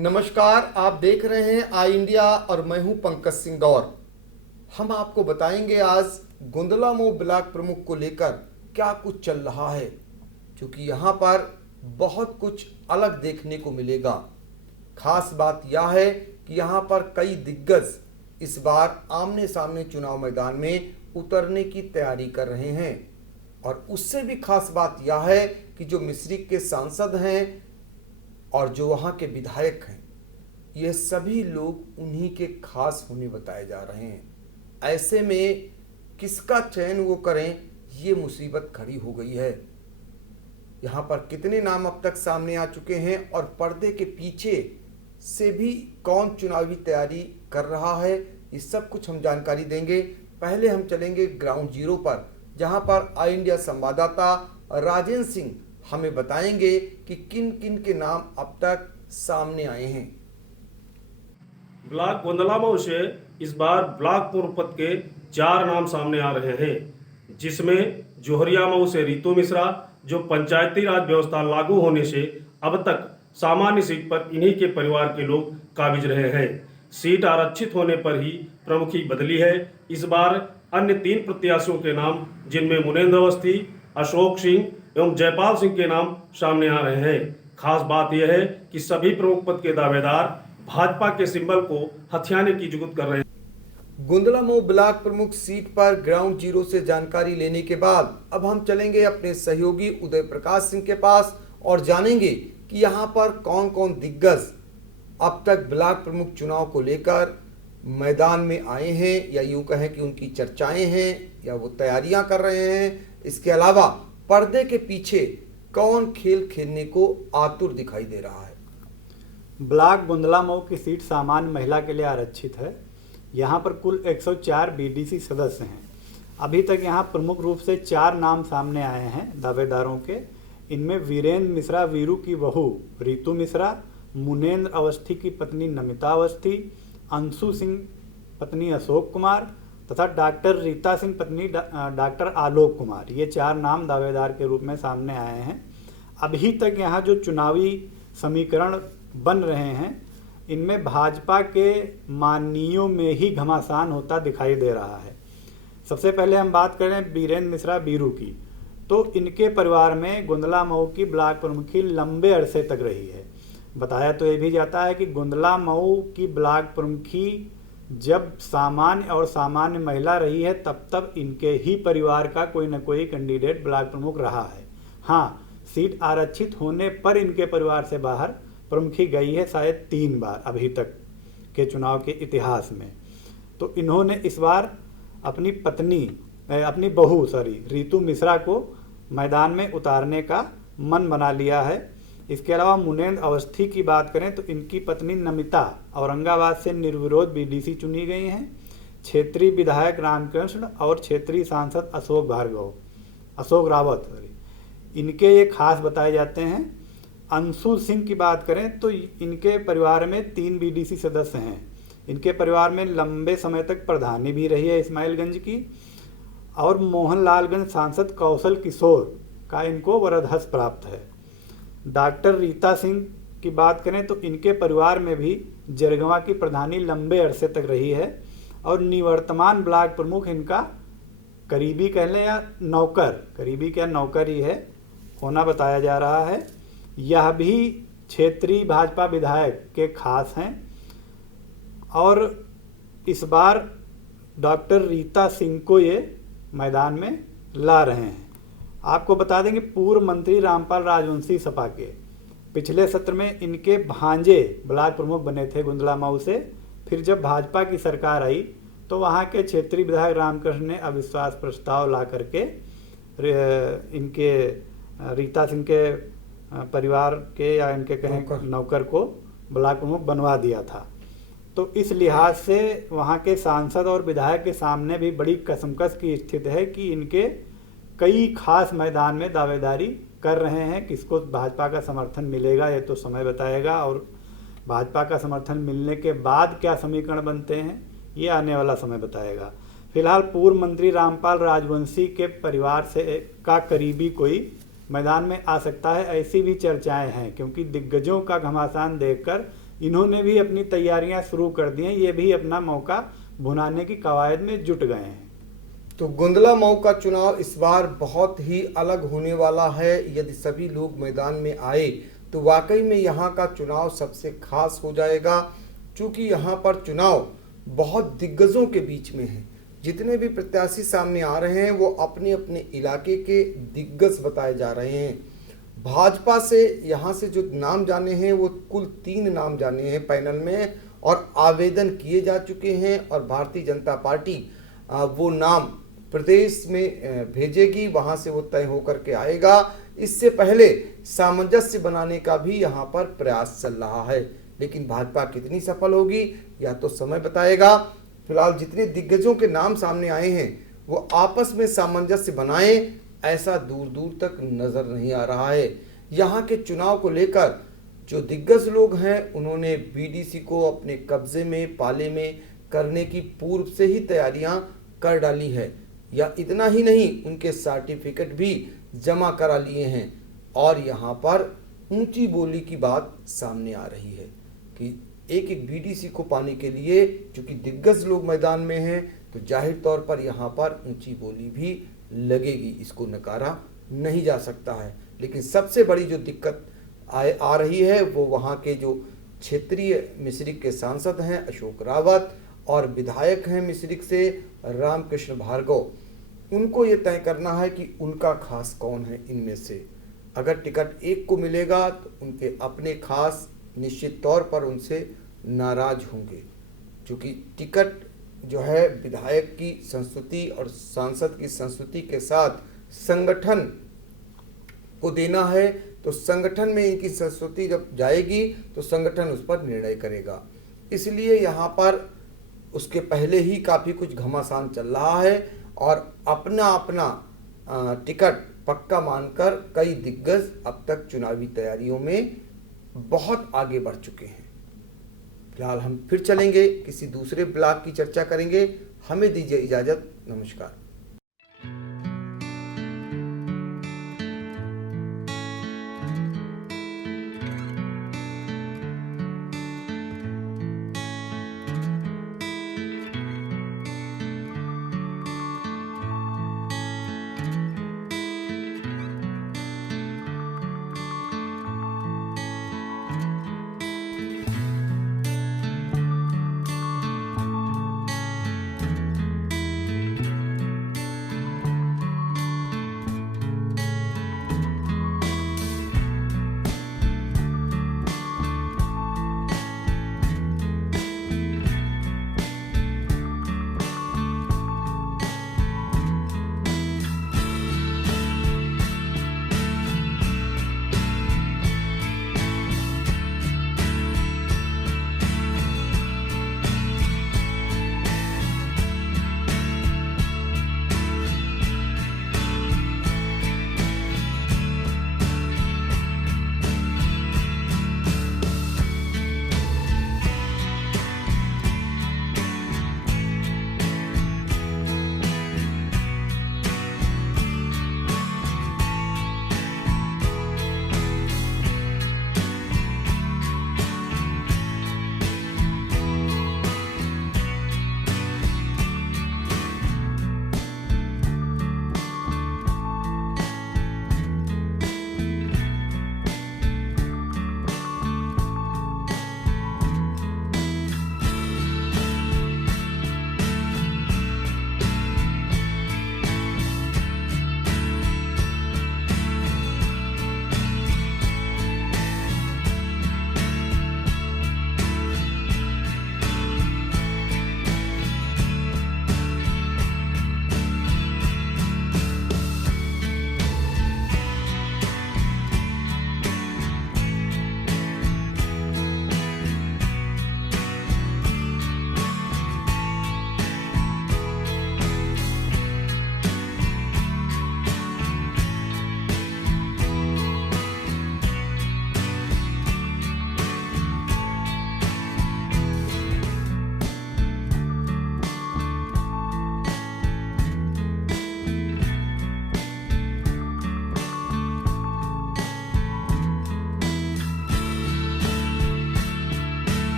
नमस्कार, आप देख रहे हैं आई इंडिया और मैं हूं पंकज सिंह गौर। हम आपको बताएंगे आज गोंदला मऊ ब्लॉक प्रमुख को लेकर क्या कुछ चल रहा है, क्योंकि यहां पर बहुत कुछ अलग देखने को मिलेगा। खास बात यह है कि यहां पर कई दिग्गज इस बार आमने सामने चुनाव मैदान में उतरने की तैयारी कर रहे हैं। और उससे भी खास बात यह है कि जो मिश्रिख के सांसद हैं और जो वहाँ के विधायक हैं, ये सभी लोग उन्हीं के खास होने बताए जा रहे हैं। ऐसे में किसका चयन वो करें, ये मुसीबत खड़ी हो गई है। यहाँ पर कितने नाम अब तक सामने आ चुके हैं और पर्दे के पीछे से भी कौन चुनावी तैयारी कर रहा है, ये सब कुछ हम जानकारी देंगे। पहले हम चलेंगे ग्राउंड जीरो पर, जहाँ पर आई इंडिया संवाददाता राजेंद्र सिंह हमें बताएंगे कि किन किन के नाम अब तक सामने आए हैं। ब्लॉक गोंदला मऊ से इस बार ब्लॉक पूर्व पद के 4 नाम सामने आ रहे हैं, जिसमें जोहरिया मऊ से रितु मिश्रा, जो पंचायती राज व्यवस्था लागू होने से अब तक सामान्य सीट पर इन्हीं के परिवार के लोग काबिज रहे हैं। सीट आरक्षित होने पर ही प्रमुखी बदली है। इस बार अन्य 3 प्रत्याशियों के नाम, जिनमें मुनेंद्र अवस्थी, अशोक सिंह एवं जयपाल सिंह के नाम सामने आ रहे हैं। खास बात यह है कि सभी प्रमुख पद के दावेदार भाजपा के सिंबल को हथियाने की जुगत कर रहे हैं। गोंदला मऊ ब्लॉक प्रमुख सीट पर ग्राउंड जीरो से जानकारी लेने के बाद अब हम चलेंगे अपने सहयोगी उदय प्रकाश सिंह के पास और जानेंगे कि यहाँ पर कौन कौन दिग्गज अब तक ब्लॉक प्रमुख चुनाव को लेकर मैदान में आए हैं, या यूं कहें कि उनकी चर्चाएं हैं या वो तैयारियां कर रहे हैं। इसके अलावा पर्दे के पीछे कौन खेल खेलने को आतुर दिखाई दे रहा है। ब्लॉक गोंदला मऊ की सीट सामान्य महिला के लिए आरक्षित है। यहाँ पर कुल 104 बीडीसी सदस्य हैं। अभी तक यहाँ प्रमुख रूप से 4 नाम सामने आए हैं दावेदारों के। इनमें वीरेंद्र मिश्रा वीरू की बहू रितु मिश्रा, मुनेंद्र अवस्थी की पत्नी नमिता अवस्थी, अंशु सिंह पत्नी अशोक कुमार तथा डॉक्टर रीता सिंह पत्नी डॉक्टर आलोक कुमार, ये 4 नाम दावेदार के रूप में सामने आए हैं। अभी तक यहाँ जो चुनावी समीकरण बन रहे हैं, इनमें भाजपा के माननीयों में ही घमासान होता दिखाई दे रहा है। सबसे पहले हम बात करें वीरेंद्र मिश्रा बीरू की, तो इनके परिवार में गोंदला मऊ की ब्लॉक प्रमुखी लंबे अरसे तक रही है। बताया तो ये भी जाता है कि गोंदला मऊ की ब्लॉक प्रमुखी जब सामान्य और सामान्य महिला रही है, तब इनके ही परिवार का कोई न कोई कैंडिडेट ब्लॉक प्रमुख रहा है। हाँ, सीट आरक्षित होने पर इनके परिवार से बाहर प्रमुखी गई है शायद 3 बार अभी तक के चुनाव के इतिहास में। तो इन्होंने इस बार अपनी बहू रितु मिश्रा को मैदान में उतारने का मन बना लिया है। इसके अलावा मुनेंद्र अवस्थी की बात करें तो इनकी पत्नी नमिता औरंगाबाद से निर्विरोध बीडीसी चुनी गई हैं। क्षेत्रीय विधायक रामकृष्ण और क्षेत्रीय सांसद अशोक रावत इनके ये खास बताए जाते हैं। अंशु सिंह की बात करें तो इनके परिवार में 3 बीडीसी सदस्य हैं। इनके परिवार में लंबे समय तक प्रधानी भी रही है इस्माइलगंज की। और मोहनलालगंज सांसद कौशल किशोर का इनको वरदहस्त प्राप्त है। डॉक्टर रीता सिंह की बात करें तो इनके परिवार में भी जरगवा की प्रधानी लंबे अरसे तक रही है और निवर्तमान ब्लॉक प्रमुख इनका करीबी कह लें या नौकर ही है होना बताया जा रहा है। यह भी क्षेत्रीय भाजपा विधायक के खास हैं और इस बार डॉक्टर रीता सिंह को ये मैदान में ला रहे हैं। आपको बता दें कि पूर्व मंत्री रामपाल राजवंशी सपा के पिछले सत्र में इनके भांजे ब्लॉक प्रमुख बने थे गोंदला मऊ से। फिर जब भाजपा की सरकार आई तो वहाँ के क्षेत्रीय विधायक रामकृष्ण ने अविश्वास प्रस्ताव ला करके इनके रीता सिंह के परिवार के या इनके कहें नौकर को ब्लॉक प्रमुख बनवा दिया था। तो इस लिहाज से वहाँ के सांसद और विधायक के सामने भी बड़ी कसमकस की स्थिति है कि इनके कई खास मैदान में दावेदारी कर रहे हैं। किसको भाजपा का समर्थन मिलेगा ये तो समय बताएगा, और भाजपा का समर्थन मिलने के बाद क्या समीकरण बनते हैं ये आने वाला समय बताएगा। फिलहाल पूर्व मंत्री रामपाल राजवंशी के परिवार से का करीबी कोई मैदान में आ सकता है, ऐसी भी चर्चाएं हैं, क्योंकि दिग्गजों का घमासान देखकर इन्होंने भी अपनी तैयारियां शुरू कर दी हैं, ये भी अपना मौका भुनाने की कवायद में जुट गए हैं। तो गुंदला मऊ का चुनाव इस बार बहुत ही अलग होने वाला है। यदि सभी लोग मैदान में आए तो वाकई में यहाँ का चुनाव सबसे खास हो जाएगा, क्योंकि यहाँ पर चुनाव बहुत दिग्गजों के बीच में है। जितने भी प्रत्याशी सामने आ रहे हैं वो अपने अपने इलाके के दिग्गज बताए जा रहे हैं। भाजपा से यहाँ से जो नाम जाने हैं वो कुल 3 नाम जाने हैं पैनल में, और आवेदन किए जा चुके हैं, और भारतीय जनता पार्टी वो नाम प्रदेश में भेजेगी, वहाँ से वो तय होकर के आएगा। इससे पहले सामंजस्य बनाने का भी यहाँ पर प्रयास चल रहा है, लेकिन भाजपा कितनी सफल होगी या तो समय बताएगा। फिलहाल जितने दिग्गजों के नाम सामने आए हैं वो आपस में सामंजस्य बनाएं, ऐसा दूर दूर तक नजर नहीं आ रहा है। यहाँ के चुनाव को लेकर जो दिग्गज लोग हैं उन्होंने बीडीसी को अपने कब्जे में पाले में करने की पूर्व से ही तैयारियां कर डाली है, या इतना ही नहीं, उनके सर्टिफिकेट भी जमा करा लिए हैं। और यहाँ पर ऊंची बोली की बात सामने आ रही है कि एक एक बीडीसी को पाने के लिए चूंकि दिग्गज लोग मैदान में हैं तो जाहिर तौर पर यहाँ पर ऊंची बोली भी लगेगी, इसको नकारा नहीं जा सकता है। लेकिन सबसे बड़ी जो दिक्कत आ रही है वो वहाँ के जो क्षेत्रीय मिश्रिक के सांसद हैं अशोक रावत, और विधायक हैं मिश्रिक से रामकृष्ण भार्गव। उनको ये तय करना है कि उनका खास कौन है इनमें से। अगर टिकट एक को मिलेगा तो उनके अपने खास निश्चित तौर पर उनसे नाराज होंगे, क्योंकि टिकट जो है विधायक की संस्कृति और सांसद की संस्कृति के साथ संगठन को देना है। तो संगठन में इनकी संस्कृति जब जाएगी तो संगठन उस पर निर्णय करेगा। इसलिए यहाँ पर उसके पहले ही काफ़ी कुछ घमासान चल रहा है, और अपना अपना टिकट पक्का मानकर कई दिग्गज अब तक चुनावी तैयारियों में बहुत आगे बढ़ चुके हैं। फिलहाल हम फिर चलेंगे, किसी दूसरे ब्लॉग की चर्चा करेंगे। हमें दीजिए इजाज़त, नमस्कार।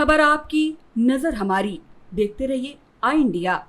खबर आपकी, नजर हमारी। देखते रहिए आई इंडिया।